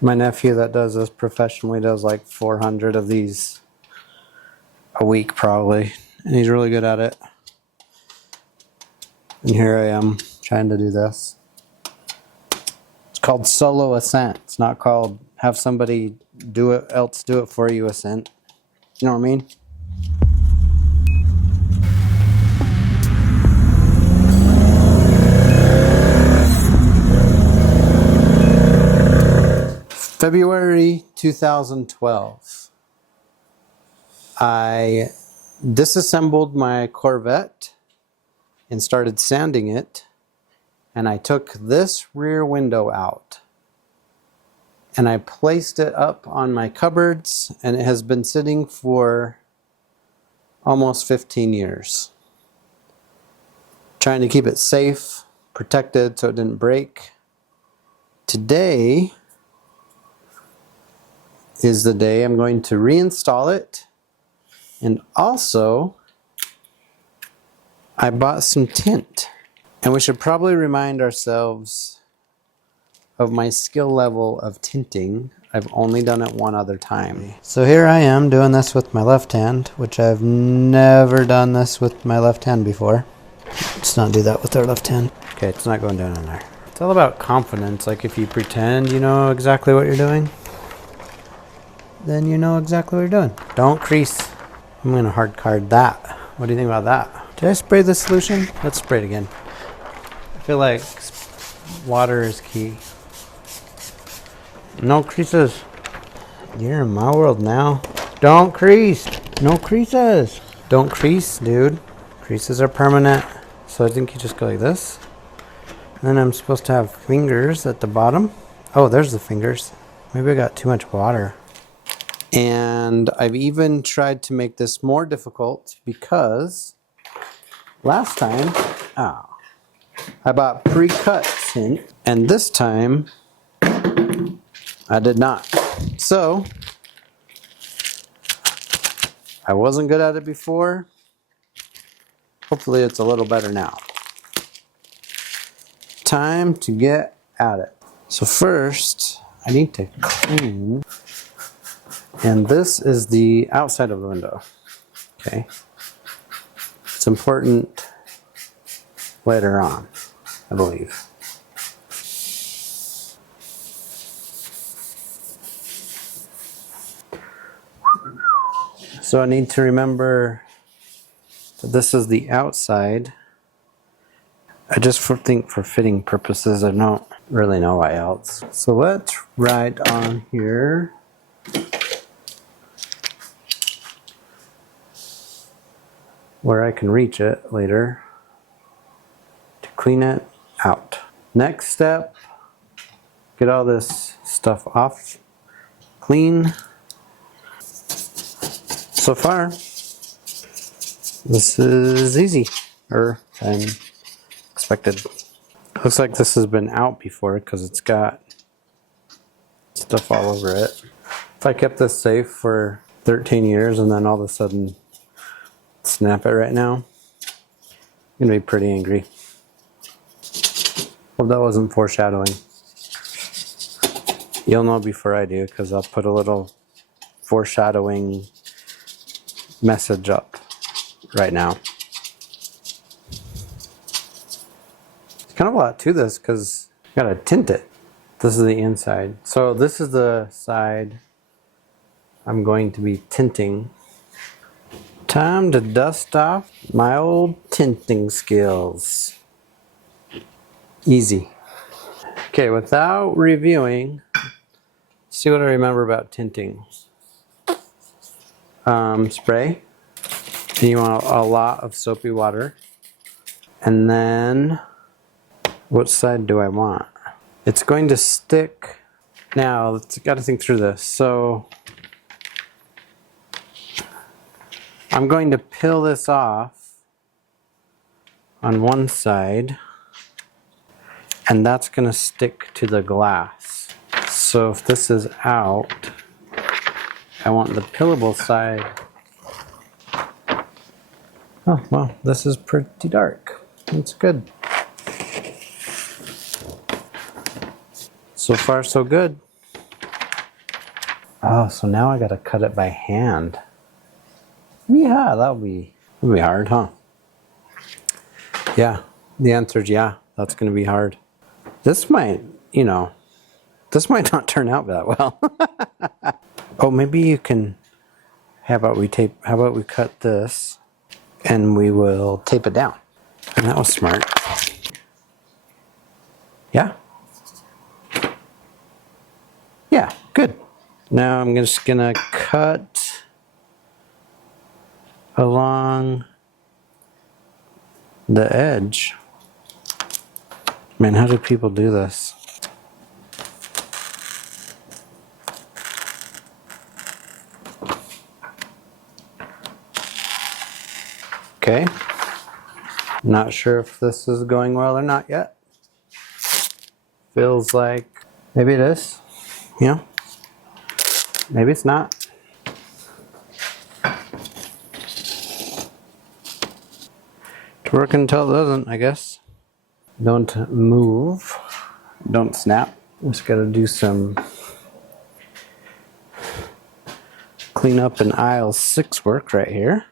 My nephew that does this professionally does like 400 of these a week probably, and he's really good at it. And here I am trying to do this. It's called solo ascent. It's not called have somebody do it for you ascent. You know what I mean? February 2012. I disassembled my Corvette and started sanding it, and I took this rear window out and I placed it up on my cupboards, and it has been sitting for almost 15 years. Trying to keep it safe, protected so it didn't break. Today is the day I'm going to reinstall it, and also I bought some tint. And we should probably remind ourselves of my skill level of tinting. I've only done it one other time. So here I am doing this with my left hand, which I've never done this with my left hand before. Let's not do that with our left hand. Okay, it's not going down in there. It's all about confidence. Like if you pretend you know exactly what you're doing, then you know exactly what you're doing. Don't crease. I'm gonna hard card that. What do you think about that? Did I spray the solution? Let's spray it again. I feel like water is key. No creases. You're in my world now. Don't crease. No creases. Don't crease, dude. Creases are permanent. So I think you just go like this. And then I'm supposed to have fingers at the bottom. Oh, there's the fingers. Maybe I got too much water. And I've even tried to make this more difficult because last time, I bought pre-cut tint, and this time I did not. So I wasn't good at it before. Hopefully it's a little better now. Time to get at it. So first I need to clean, and this is the outside of the window. Okay. It's important later on, I believe. So I need to remember that this is the outside. I just think for fitting purposes, I don't really know why else. So let's write on here where I can reach it later to clean it out. Next step, get all this stuff off, clean. So far, this is easy, or than expected. Looks like this has been out before because it's got stuff all over it. If I kept this safe for 13 years and then all of a sudden snap it right now, I'm gonna be pretty angry. Well, that wasn't foreshadowing. You'll know before I do because I'll put a little foreshadowing message up right now. There's kind of a lot to this because I gotta tint it. This is the inside. So this is the side I'm going to be tinting. Time to dust off my old tinting skills. Easy. Okay, without reviewing, see what I remember about tinting. Spray. And you want a lot of soapy water. And then, what side do I want? It's going to stick. Now, let's gotta think through this. So, I'm going to peel this off on one side, and that's gonna stick to the glass. So if this is out, I want the peelable side. Oh, well, this is pretty dark. It's good. So far, so good. Oh, so now I gotta cut it by hand. Yeah, that'll be hard, huh? Yeah, the answer is yeah, that's gonna be hard. This might, this might not turn out that well. Oh, maybe you can, how about we cut this and we will tape it down. And that was smart. Yeah? Yeah, good. Now I'm just gonna cut along the edge. Man, how do people do this? Okay. Not sure if this is going well or not yet. Feels like maybe it is. Yeah. Maybe it's not. It's working until it doesn't, I guess. Don't move. Don't snap. Just gotta do some clean up in aisle 6 work right here.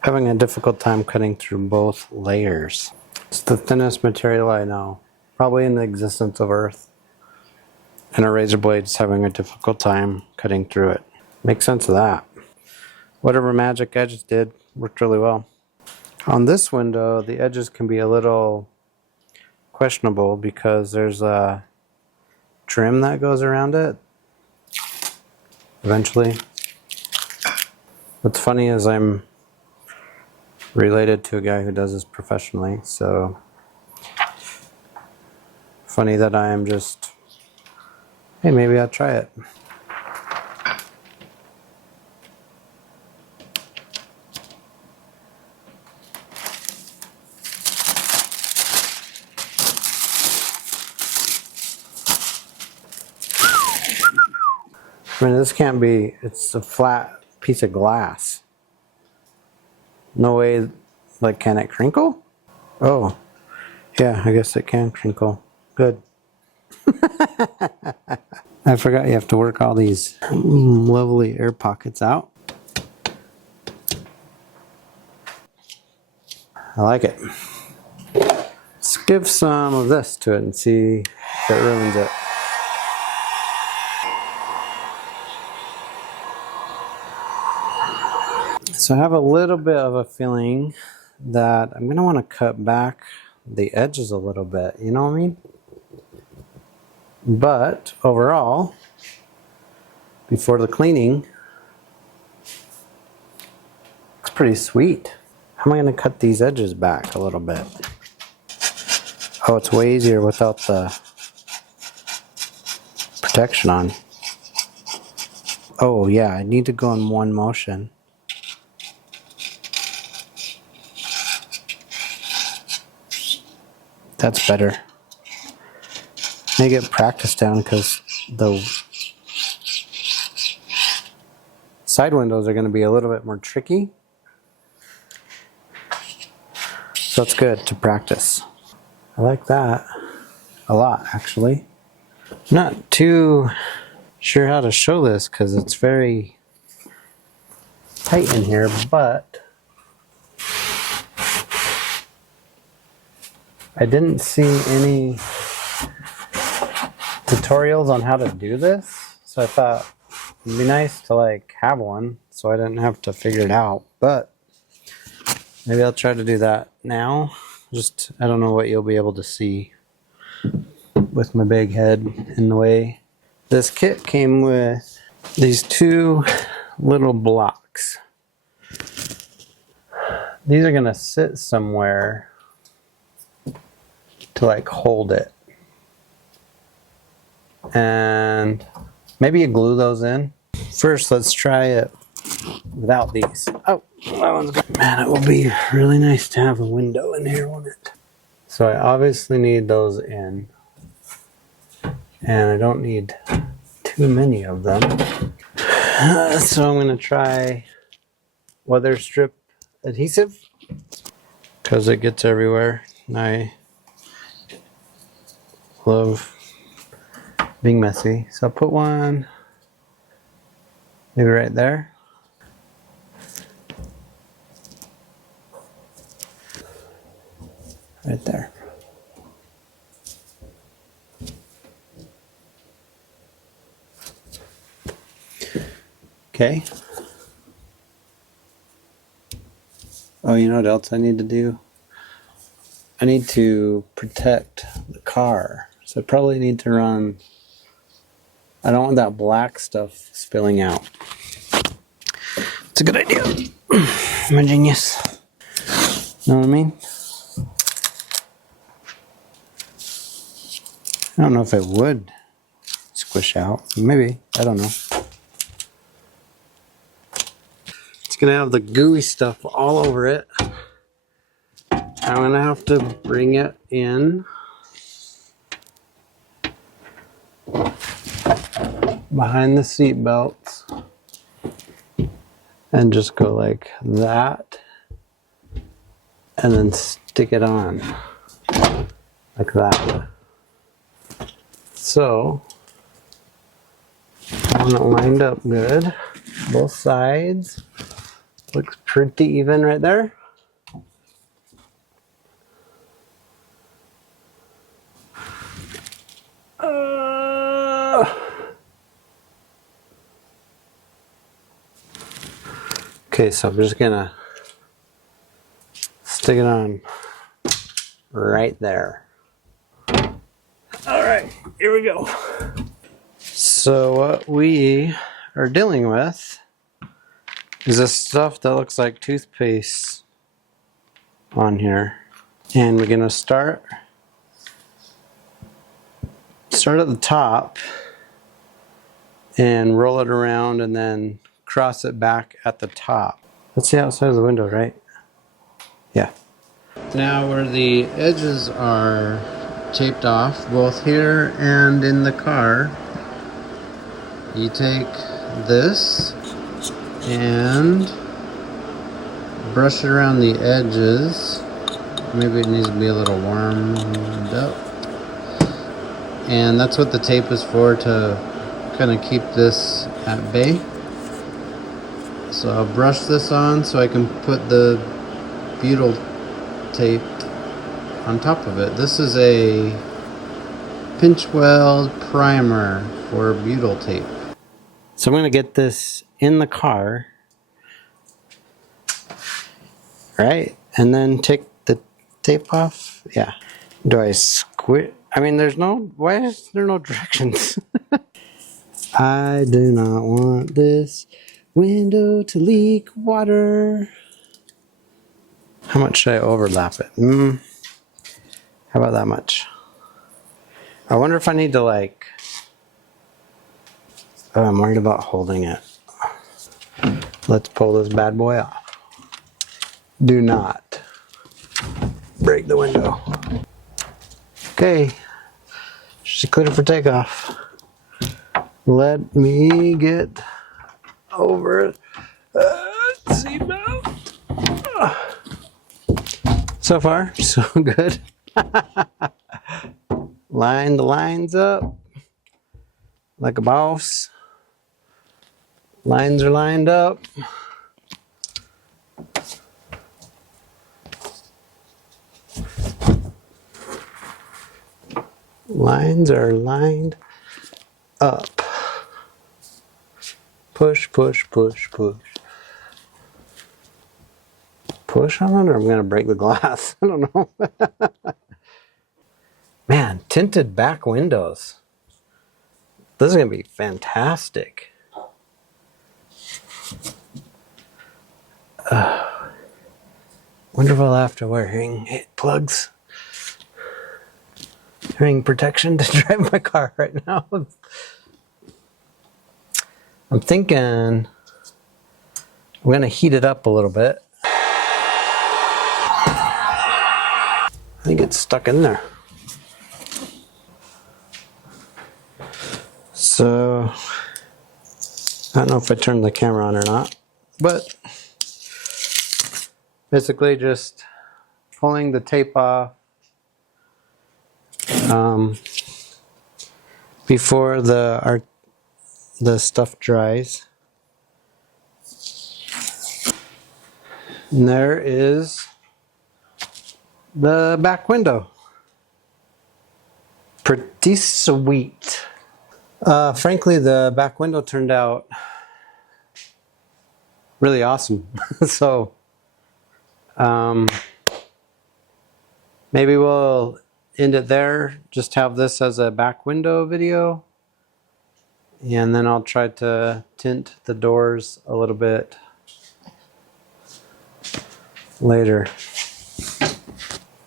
Having a difficult time cutting through both layers. It's the thinnest material I know, probably in the existence of Earth. And a razor blade's having a difficult time cutting through it. Makes sense of that. Whatever magic edges did worked really well. On this window, the edges can be a little questionable because there's a trim that goes around it eventually. What's funny is I'm related to a guy who does this professionally, so funny that I am just, hey, maybe I'll try it. I mean, this can't be, it's a flat piece of glass. No way, like, can it crinkle? Oh, yeah, I guess it can crinkle. Good. I forgot you have to work all these lovely air pockets out. I like it. Let's give some of this to it and see if it ruins it. So I have a little bit of a feeling that I'm going to want to cut back the edges a little bit, you know what I mean? But overall, before the cleaning, it's pretty sweet. How am I going to cut these edges back a little bit? Oh, it's way easier without the protection on. Oh yeah, I need to go in one motion. That's better. I get practice down because the side windows are going to be a little bit more tricky. So it's good to practice. I like that a lot, actually. Not too sure how to show this because it's very tight in here, but I didn't see any tutorials on how to do this, so I thought it'd be nice to like have one so I didn't have to figure it out, but maybe I'll try to do that now. Just, I don't know what you'll be able to see with my big head in the way. This kit came with these 2 little blocks. These are gonna sit somewhere to like hold it. And maybe you glue those in. First, let's try it without these. Oh, that one's good. Man, it will be really nice to have a window in here, won't it? So I obviously need those in. And I don't need too many of them. So I'm gonna try weather strip adhesive because it gets everywhere. And I love being messy. So I'll put one maybe right there. Right there. Okay. Oh, you know what else I need to do? I need to protect the car. So I probably need to run, I don't want that black stuff spilling out. It's a good idea. I'm a genius. Know what I mean? I don't know if it would squish out. Maybe. I don't know. It's going to have the gooey stuff all over it. I'm going to have to bring it in behind the seat belts and just go like that and then stick it on like that. So I want it lined up good, both sides. Looks pretty even right there. Okay, so I'm just gonna stick it on right there. All right, here we go. So what we are dealing with is this stuff that looks like toothpaste on here. And we're gonna start at the top and roll it around and then cross it back at the top. That's the outside of the window, right? Yeah. Now where the edges are taped off, both here and in the car, you take this and brush it around the edges. Maybe it needs to be a little warmed up. And that's what the tape is for, to kind of keep this at bay. So I'll brush this on so I can put the butyl tape on top of it. This is a pinch weld primer for butyl tape. So I'm going to get this in the car, right? And then take the tape off. Yeah. Do I squint? I mean, why is there no directions? I do not want this window to leak water. How much should I overlap it? How about that much? I wonder if I need to like... Oh, I'm worried about holding it. Let's pull this bad boy off. Do not break the window. Okay, she's clear for takeoff. Let me get over seatbelt. So far, so good. Line the lines up like a boss. Lines are lined up. Lines are lined up. Push, push, push, push. Push on it, or I'm going to break the glass. I don't know. Man, tinted back windows. This is going to be fantastic. Wonder if I'll have to wear hearing plugs. Hearing protection to drive my car right now. I'm thinking I'm going to heat it up a little bit. I think it's stuck in there. So, I don't know if I turned the camera on or not, but basically just pulling the tape off, before the stuff dries. And there is the back window. Pretty sweet. Frankly, the back window turned out really awesome. So maybe we'll end it there. Just have this as a back window video. And then I'll try to tint the doors a little bit later.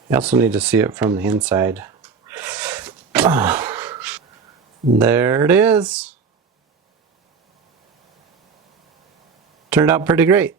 You also need to see it from the inside. There it is. Turned out pretty great.